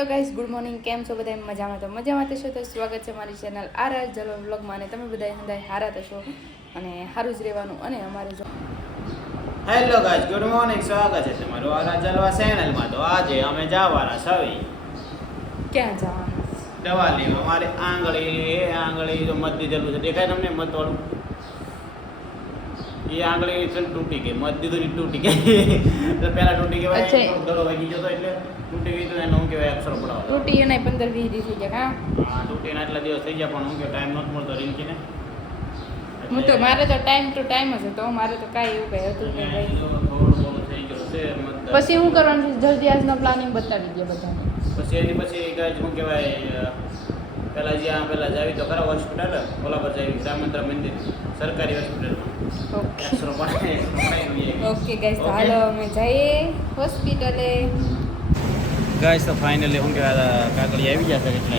Hello guys, good morning. કેમ છો બધા? મજામાં? તો મજામાં થશો તો સ્વાગત છે મારી ચેનલ આરઆર જલો વ્લોગમાં. અને તમે બધા હંધાય હારા થશો અને સારું જ રહેવાનું. અને અમારે જો હેલો ગાઈસ, ગુડ મોર્નિંગ. સ્વાગત છે તમારું આરઆર જલવા ચેનલમાં. તો આજે અમે જવાના સવી ક્યાં જવાનું? દવા લેવા. અમારે આંગળી જો મત દીધેલું છે, દેખાય તમને મત વાળું? એ આંગળી છે તૂટી ગઈ, મત દીધું ને તૂટી ગઈ. એટલે પહેલા તૂટી ગઈ, દડો વાગી ગયો એટલે તૂટી ગઈ. તો એનો હું કહેવાય અક્ષર પડાવો તૂટી ને 15-20 દી થઈ ગયા. હા, તૂટીને એટલા દિવસ થઈ ગયા, પણ હું કે ટાઈમ નથી મળતો રિંકીને. હું તો મારે તો ટાઈમ ટુ ટાઈમ જ હતો. મારે તો કાંઈ એવું કંઈ હતું નહીં ભાઈ. થોડું થઈ ગયું છે. પછી હું કરવાનું છે? જલ્દી આજનો પ્લાનિંગ બતાવી દે બધાને. પછી એની પછી કાંઈ શું કહેવાય, પહેલાં જાવી તો ખરા હોસ્પિટલ, ઓલા પર જાવી રામચંદ્ર મંદિર સરકારી હોસ્પિટલમાં. ઓકે ગાઈસ, તો હાલો અમે જઈએ હોસ્પિટલે. ગાઈસ, તો ફાઇનલી શું કહેવાય, કાકડી આવી ગયા છે એટલે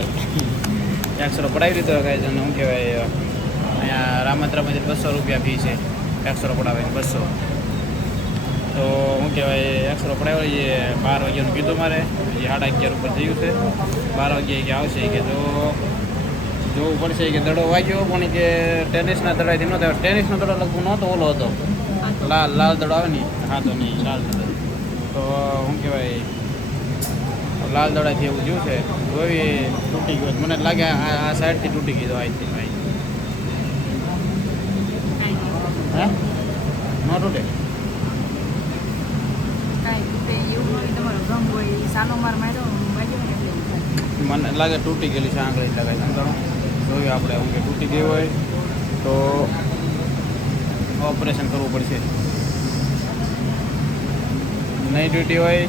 એક્સરો પડાવી દીધો. ગાઈસ, અને શું કહેવાય, અહીંયા રામચંદ્ર મંદિર 200 રૂપિયા ફી છે એક્સરો પડાવીને 200. તો શું કહેવાય, એક્સરો પડાવ્યો એ 12 વાગ્યાનું કીધું મારે, એ 11:30 ઉપર થયું છે. 12 વાગ્યે કે આવશે કે જો જોવું પડશે કે દડો વાગ્યો, પણ કે ટેનિસના દડાથી નહોતો. ટેનિસનો દડો લગભગ નહોતો, ઓલો હતો લાલ દડો આવે ને. હા, તો નહીં લાલ દડો. તો શું કહેવાય, લાલ દડાથી એવું જોયું છે. જોઈ તૂટી ગયો મને લાગે, આ સાઈડથી તૂટી ગઈ. તો અહીંથી ભાઈ હે ન તૂટે. મને લાગે તૂટી ગયેલી છે આંગળી. લગાવી સમજાણું જોયું આપણે. હું કે તૂટી ગઈ હોય તો ઓપરેશન કરવું પડશે. નહીં તૂટી હોય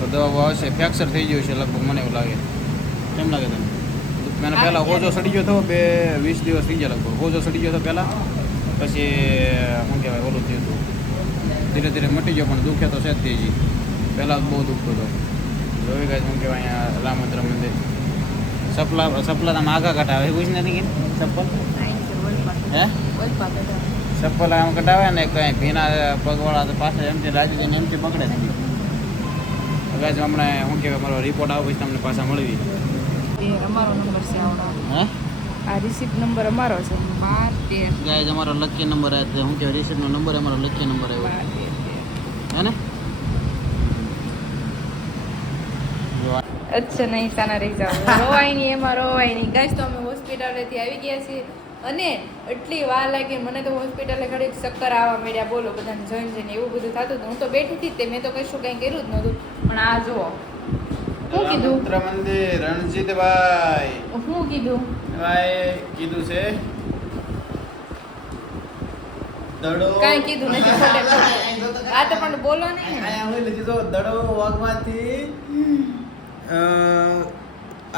તો દવા આવશે. ફ્રેક્ચર થઈ ગયું છે લગભગ, મને એવું લાગે. કેમ લાગે તમને? મને પહેલાં હોજો સડી ગયો હતો, 20 દિવસ થઈ ગયા લગભગ. હોજો સડી ગયો હતો પહેલાં, પછી શું કહેવાય ઓલું થયું હતું. ધીરે ધીરે મટી ગયો, પણ દુખે તો છે જ તેજી. પહેલાં બહુ દુખતું હતો. જોઈ ગયા શું કહેવાય, અહીંયા રામચંદ્ર મંદિર. સપલા તમે આગા કઢાવે એવું જ નથી કે ચપ્પલ હે ચપ્પલ આમ કઢાવે ને કંઈ ભીના પગવાળા તો પાછળ એમથી રાજી જઈને એમથી પકડે નહીં. હવે હમણાં શું કહેવાય, મારો રિપોર્ટ આવે પછી તમને પાછા મળવી. એ અમારો નંબર છે આવડો. હે આ રિસીપ્ટ નંબર અમારો છે 1213. ગાઈઝ, અમારો લકી નંબર આવ્યો. શું કહેવાય, રિસીપ્ટનો નંબર અમારો લકી નંબર આવ્યો હે ને. અચ્છા, નહીં સાના રહી જાવ. રોવાય નહીં, એમાં રોવાય નહીં. ગાઈસ, તો અમે હોસ્પિટલેથી આવી ગયા છીએ અને એટલી વાર લાગી. મને તો હોસ્પિટલે ઘડીક ચક્કર આવવા મળ્યા. બોલો, બધાને જોઈને જઈને એવું બધું થતું હતું. હું તો બેઠી હતી તે મેં તો કશું કંઈ કર્યું જ નહોતું. પણ આ જુઓ શું કીધું મંદિર રણજીતભાઈ શું કીધું કીધું છે દડો કાંઈ કીધું નથી. ખોટે આ તો પણ બોલો ને. દડો વાગવાથી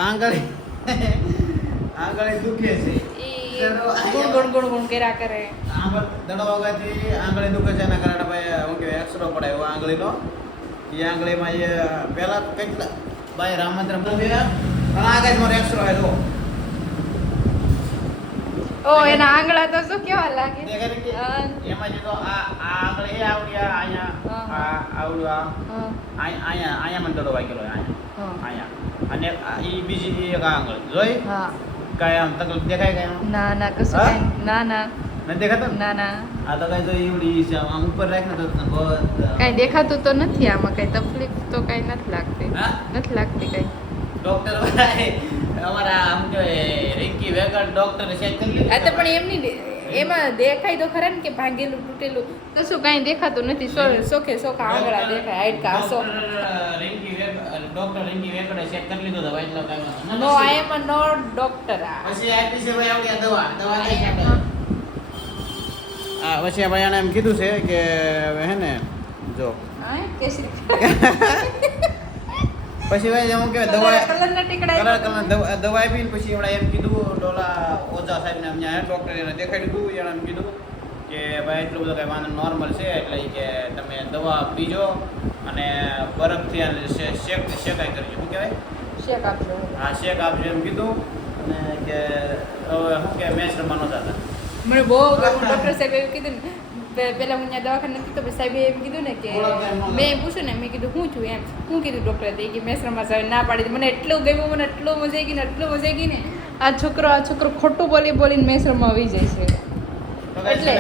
આંગળી દુખે છે. ગુણ કર્યા કરે. દડો વાગવાથી આંગળી દુખે છે. એના કારણે ભાઈ હું કે એક્સરો પડાયો આંગળીનો. એ આંગળીમાં એ પહેલા કેટલા ભાઈ રામચંદ્ર મંદિર અને આગળ મારો એક્સરો આવ્યો. ઓ, એના આંગળા તો શું કેવા લાગે. એમાં જે તો આ આંગળી આવડ્યા અહીંયા આવડ્યું અહીંયા મને દડો વાગેલો અહીંયા. અને ઈ બીજી એક આંગળી જોઈ કાંઈ આમ તકલીફ દેખાય કાંઈ? ના કશું કાંઈ. ના નથી દેખાતો. ના આ તો કાંઈ જો ઈવડી છે આમ ઉપર રાખને તો કાંઈ દેખાતું તો નથી. આમાં કાંઈ તકલીફ તો કાંઈ નથી લાગતી. નથી લાગતી કાંઈ. ડોક્ટર અમારા આમ કહેવાય રિંકી વેગડ ડોક્ટર ચેક કરી લીધી. આ તો પણ એમની એમાં દેખાય તો ખરા ને કે ભાંગેલું તૂટેલું તો શું કાંઈ દેખાતું નથી. સોખે સોખા આંગળા દેખાય. હાઈટકા ડોક્ટર રિંકી વેગડે ચેક કરી લીધો દવા એટલો કાંઈ નો આઈ એમ નો ડોક્ટર. પછી આપી છે ભાઈ આવડી દવા લઈ પછી ભાઈ એને એમ કીધું છે કે હે ને જો કેસરી પછી ભાઈ હું કહેવાય દવા કલરના ટીકડા દવા આપીને પછી એમણે એમ કીધું ડોલા ઓઝા સાહેબને અહીંયા ડૉક્ટરે એને દેખાડી દીધું. એણે એમ કીધું કે ભાઈ એટલું બધું કંઈ વાંધો નોર્મલ છે, એટલે કે તમે દવા પીજો અને બરફથી શેકાઈ કરજો. શું કહેવાય, શેક આપજો. હા, શેક આપજો એમ કીધું. અને કે હવે શું કે મેચ રમવાનો હતા. મને બહુ ડૉક્ટર સાહેબ એવું કીધું ને પેલા હું ત્યાં દવાખાને નથી તો પછી સાહેબે એમ કીધું ને કે મેં પૂછ્યું ને મેં કીધું હું છું એમ હું કીધું ડૉક્ટરે તો એ કે મેસરામાં સાહેબ ના પાડી દીધી. મને એટલું ગમ્યું, મને એટલું મજા આવી ગઈ ને એટલું મજા આવી ગઈ ને આ છોકરો ખોટું બોલીને મેસરામાં આવી જાય છે. એટલે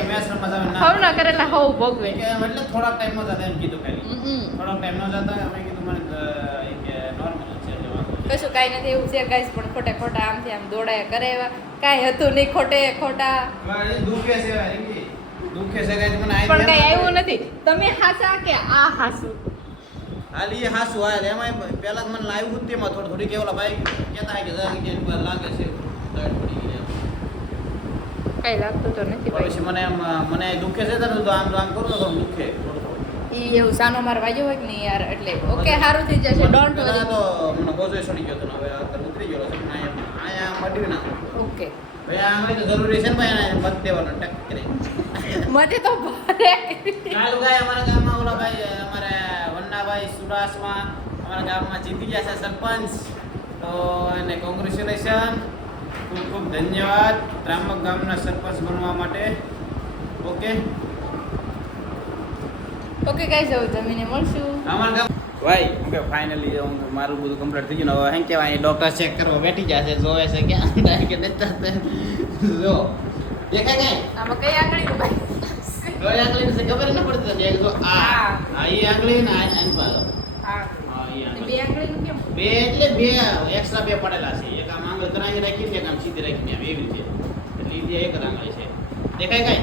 હવ ના કરેલા હવ ભોગવે એટલે થોડાક ટાઈમમાં જતા એમ કીધું ખાલી થોડાક ટાઈમમાં જતા અમે કીધું મને નોર્મલ છે કશું કાંઈ નથી એવું છે ગાઈસ, પણ ખોટા આમથી આમ દોડાયા કરે એવા કાંઈ હતું નહીં ખોટા દુખે છે ગાઈસ મને પણ કાંઈ આવ્યું નથી. તમે હાસા કે આ હાસું હાલી હાસુ આયા એમાં પહેલા મને લાવ્યું હતું તેમાં થોડી કેવલા ભાઈ કહેતા કે લાગે છે ટાઈટ પડી ગઈ કાંઈ લાગતું તો નથી ભાઈ. પછી મને દુખે છે તો આમ કરું તો દુખે ઈ એવું સાનો માર વાગ્યો હોય કે નહીં યાર, એટલે ઓકે સારું થઈ જશે, ડોન્ટ વરી. તો મને બોજો સડી ગયો તો હવે આ ઉતરી ગયો છે આયા મડ્યું ના ઓકે ભાઈ આ તો જરૂરી છે ને ભાઈ આને મત દેવાનો ટક કરી મને તો ભારે ચાલુ ગાય અમારા ગામમાં ઓલા ભાઈ અમારે વન્નાભાઈ સુરાસમાં અમારા ગામમાં જીતી ગયા છે સરપંચ, તો એને કોંગ્રેચ્યુલેશન, ખૂબ ખૂબ ધન્યવાદ ત્રાંબક ગામના સરપંચ બનવા માટે. ઓકે ગાઈસ, હવે જમીને મળશું. અમારા ગામ ભાઈ કે ફાઇનલી મારું બધું કમ્પ્લીટ થઈ ગયું. હવે શું કહેવાય ડોક્ટર ચેક કરવા બેઠી જશે, જોવે છે ક્યાં થાય કે નથી જો દેખાય કઈ આમાં કઈ આંગળી ભાઈ કઈ આંગળી છે ખબર ન પડતી તમને. એક જો આ ઈ આંગળી ને આ એન પાડો હા ઈ આંગળી બે આંગળીનું કેમ? બે એટલે બે એક્સ્ટ્રા બે પડેલા છે. એક આમ આંગળી કરાવી રાખી ને એક આમ સીધી રાખી એમ એવી રીતે. એટલે ઈ એક જ આંગળી છે. દેખાય કઈ?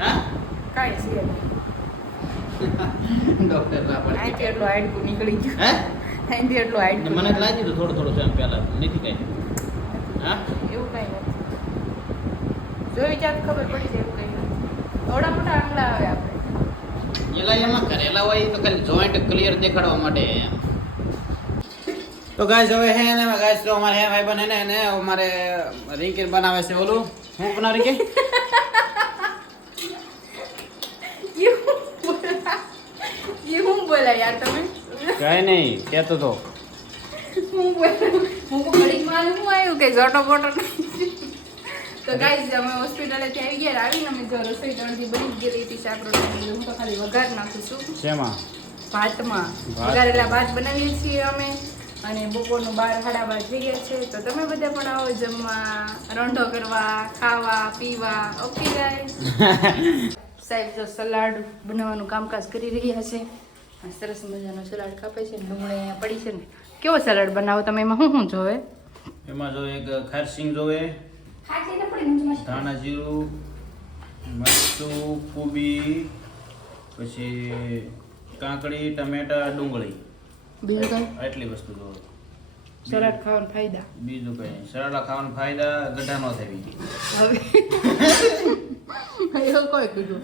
હા કાંઈ છે ડોક્ટર ના પડે આઈથી એટલું હાડકું નીકળી ગયું. હે આઈથી એટલું હાડકું મને લાગી તો થોડું છે એમ પહેલા નથી કઈ. હા એવું કાંઈ નથી. જોઈ જાત ખબર પડી જાય એવું કંઈ નથી. થોડા મોટા આંગળા આવે આપણે. એલા એમાં કરેલા હોય તો ખાલી જોઈન્ટ ક્લિયર દેખાડવા માટે એમ. તો ગાઈસ હવે હે ને ગાઈસ તો અમારે હે ભાઈ બને ને અમારે રિંકી બનાવે છે ઓલું હું બનાવ રિંકી ये હું બોલા યાર તમે? કઈ નહીં કેતો તો હું બોલા હું ઘડીક માં હું આવ્યું કે જોટો બોટો તો ગાઈસ અમે હોસ્પિટલેથી આવી ગયા, આવીને અમે જો રસોઈ ત્રણથી બની ગયેલી હતી, શાક રોટલી હું તો ખાલી વઘાર નાખું છું શેમાં ભાતમાં. વઘારેલા ભાત બનાવીએ છીએ અમે, અને બપોરનું 12:30 થઈ ગયા છે. તો તમે બધા પણ આવો જમવા, રોંઢો કરવા, ખાવા પીવા. Okay guys. સાહેબ જો સલાડ બનાવવાનું કામકાજ કરી રહ્યા છે. સરસ મજાનો સલાડ કાપે છે, ડુંગળી અહીંયા પડી છે ને. કેવો સલાડ બનાવો તમે? એમાં શું જોવે? એમાં જો એક ખારસિંગ જોવે, ધાણા જીરું, મરચું, કોબી, પછી કાકડી, ટમેટા, ડુંગળી, બીજું કઈ? આટલી વસ્તુ જોવે. સલાડ ખાવાના ફાયદા? બીજું કઈ નહીં. સલાડ ખાવાના ફાયદા ગઢા નો થાય બીજી. હવે એવું કોઈ કીધું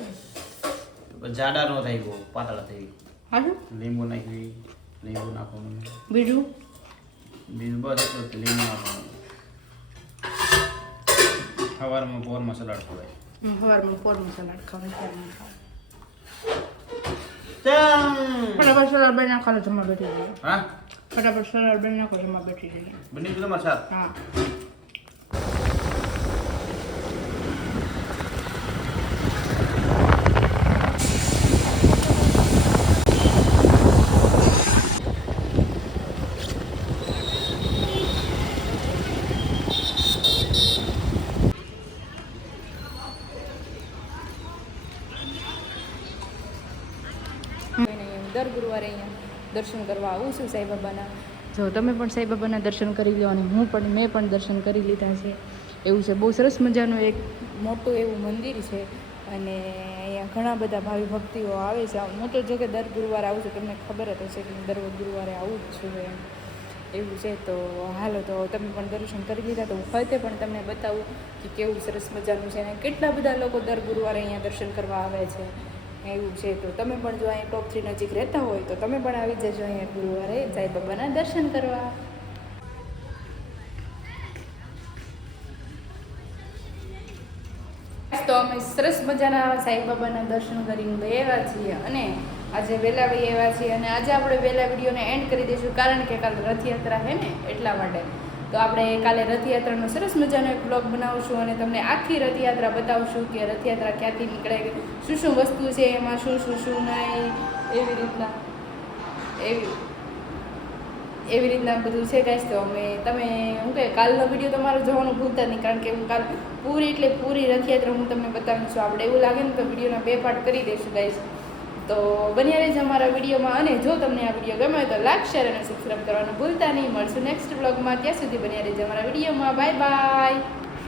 જાડા નો થાય બહુ પાતળા થઈ. હાજુ લીંબુ નાખવી, લીંબુ નાખવાનું. બીજું બસ એટલું જ, લીંબુ નાખવાનું. સવારમાં પોરમાં સલાડ ખવાય. સવારમાં પોરમાં સલાડ ખાવાનું ચાલ. ફટાફટ સલાડ બની નાખો, જમવા બેઠી જઈએ. હા ફટાફટ સલાડ બની નાખો, જમવા બેઠી જઈએ. બની ગયું તમારે સાથ? હા દર ગુરુવારે અહીંયા દર્શન કરવા આવું છું સાંઈબાબાના. જો તમે પણ સાંઈબાબાના દર્શન કરી લો, અને મેં પણ દર્શન કરી લીધા છે. એવું છે, બહુ સરસ મજાનું એક મોટું એવું મંદિર છે, અને અહીંયા ઘણા બધા ભાવિ ભક્તિઓ આવે છે. હું તો જો કે દર ગુરુવારે આવું છું, તમને ખબર જ હશે કે હું દર ગુરુવારે આવું જ છું એમ. એવું છે. તો હાલો, તો તમે પણ દર્શન કરી લીધા, તો હું ફરતે પણ તમને બતાવું કે કેવું સરસ મજાનું છે, અને કેટલા બધા લોકો દર ગુરુવારે અહીંયા દર્શન કરવા આવે છે. એવું છે. તો તમે પણ જો અહીંયા ટોપ 3 નજીક રહેતા હોય તો તમે પણ આવી જજો અહીંયા ગુરુવારે સાંઈબાબાના દર્શન કરવા. તો અમે સરસ મજાના સાંઈબાબાના દર્શન કરીને ગયા છીએ, અને આજે વહેલા આવ્યા છીએ, અને આજે આપણે વહેલા વિડીયોને એન્ડ કરી દઈશું, કારણ કે કાલ રથયાત્રા છે ને એટલા માટે. તો આપણે કાલે રથયાત્રાનો સરસ મજાનો એક બ્લોગ બનાવશું અને તમને આખી રથયાત્રા બતાવશું કે રથયાત્રા ક્યાંથી નીકળે, શું શું વસ્તુ છે એમાં, શું શું શું નહીં, એવી રીતના એવી રીતના બધું છે ગાઈસ. તો તમે શું કહે કાલનો વિડીયો તમારો જોવાનું ભૂલતા નહીં, કારણ કે હું કાલ પૂરી એટલે પૂરી રથયાત્રા હું તમને બતાવું છું. આપણે એવું લાગે ને તો વિડીયોના 2 પાર્ટ કરી દઈશું ગાઈસ. તો બન્યા રહેજો અમારા વિડીયોમાં, અને જો તમને આ વિડીયો ગમે તો લાઈક, શેર અને સબસ્ક્રાઈબ કરવાનું ભૂલતા નહીં. મળશું નેક્સ્ટ બ્લોગમાં, ત્યાં સુધી બન્યા રહેજો અમારા વિડીયોમાં. Bye bye.